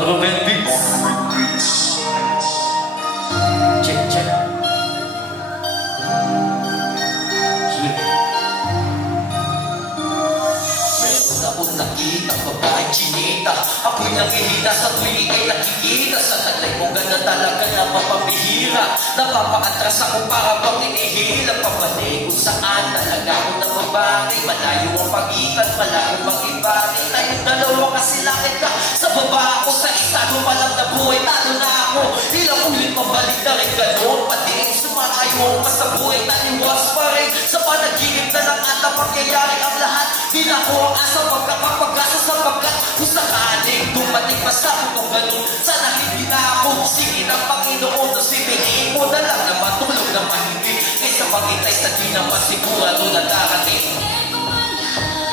Ruben Beats. Check, check. Meron akong nakita babaeng chinita. Ako'y nangihina sa tuwing ika'y nakikita. Sa taglay mo ganda talaga na mapabihira. Napapaatras ako para bang inihila. Pabalik kung saan talaga ako na mabagay. Malayo ang pagitan, malayo bang ibagay. Tayong dalawa kasi langit ka. Sa baba ako, sa estado palang na buhay. Talo na ako, ilang ulit mabalik na rin ganun. Patingin sumakayo pa sa buhay. Taliwas pa rin sa panaginip na lang at napangyayari ang lahat. Di na ako ang asa magkakapag-asa sapagkat kung sakaling dumating pa sa putong ganun. Sana hindi na ako sige ng Panginoon. No sibigin mo na lang na matulog na mahigit. Kaysa maghintay sa di naman sigurado na darating.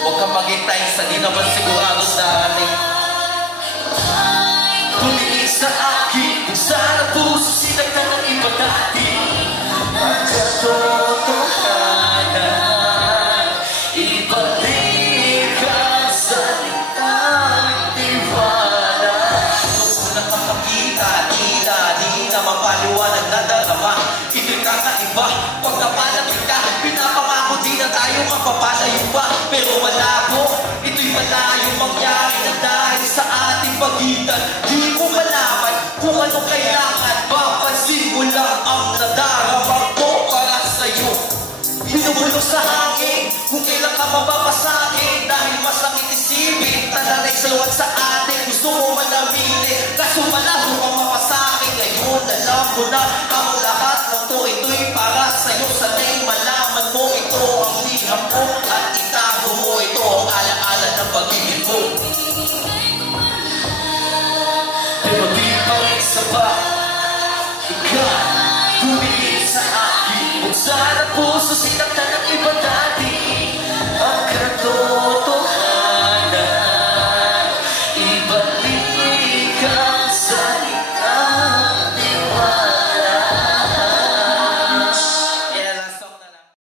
Huwag kang maghintay sa di naman sigurado darating. Tumingin sa akin kung sana puso sinagtan ng iba dati. Ang katotohanan ibalik ang salitang tiwala. Nung nakapakita, di na mapaliwanag na darama. Ito'y kakaiba, pag napalapit ka, pinapangako di na tayo mapapalayo pa. Pero malabo, ito'y malayo mangyari na dahil sa ating pagitan. Di ko malaman kung ano kailangan, papansin ko lang ang nadarama ko para sa'yo. Binubulong sa hangin kung kailan ka mababasakin. Dahil masakit isipin, talalay salwat sa atin. Gusto mo manamili, kaso malabo ka mapasakin. Ngayon alam ko na